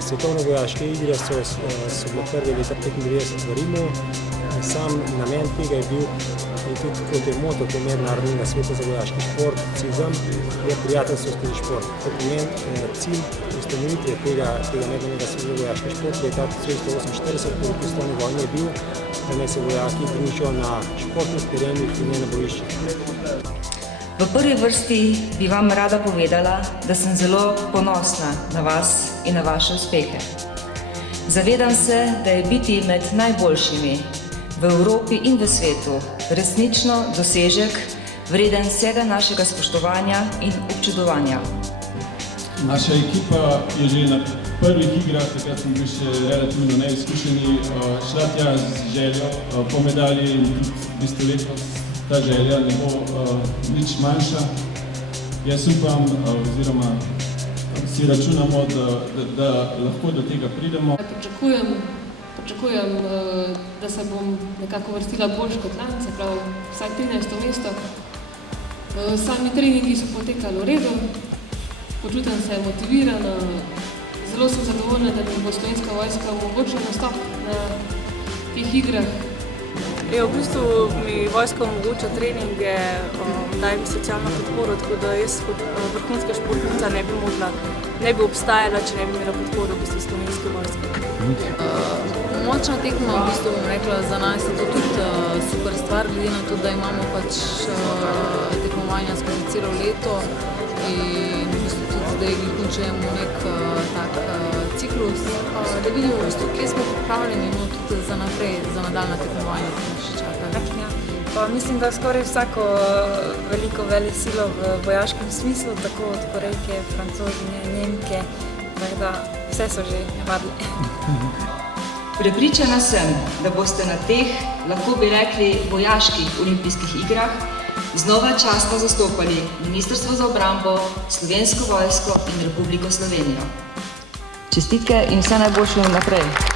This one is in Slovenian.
Svetovne vojaške igre so bile prve leta 1995 v Rimu. Sam namen tega je bil, in tudi kot je moto Mednarodnega sveta za vojaški šport, CIZM, je prijateljstvo skozi šport. To pomeni cilj ustanovitve tega Mednarodnega sveta za vojaški šport leta 1948 po svetovni vojni je bil, da naj se vojaki družijo na športnih terenih in ne na bojiščih. V prvi vrsti bi vam rada povedala, da sem zelo ponosna na vas in na vaše uspehe. Zavedam se, da je biti med najboljšimi v Evropi in v svetu resnično dosežek, vreden vsega našega spoštovanja in občudovanja. Naša ekipa je že na prvih igrah, takrat smo bili še relativno neizkušeni, šla tja z željo po medalji in tudi v bistvu letos ta želja ne bo nič manjša. Jaz upam, oziroma si računamo, da lahko do tega pridemo. Pričakujem, da se bom nekako vrstila boljš kot lani, se pravi vsaj 13. mesto. Sami treningi so potekali v redu, počutim se motivirana, zelo sem zadovoljna, da mi bo Slovenska vojska omogočila nastop na teh igrah. V bistvu mi vojska omogoča treninge, daje mi socialno podporo, tako da jaz kot vrhunska športnica ne bi obstajala, če ne bi imela podporo v bistvu Slovenske vojske. Močna tekma, v bistvu bom rekla, za nas je to tudi super stvar, glede na to, da imamo pač tekmovanja skozi celo leto in v bistvu tudi zdaj končujemo nek tak ciklus, da vidimo v bistvu, kje smo pripravljeni, no tudi za naprej, za nadaljna tekmovanja, ki nas še čaka. Pa mislim, da skoraj vsako veliko velesilo v vojaškem smislu, tako od Korejke, Francozinje, Nemke, da vse so že vadili. Prepričana sem, da boste na teh, lahko bi rekli, vojaških olimpijskih igrah znova častno zastopali Ministrstvo za obrambo, Slovensko vojsko in Republiko Slovenijo. Čestitke in vse najboljše naprej!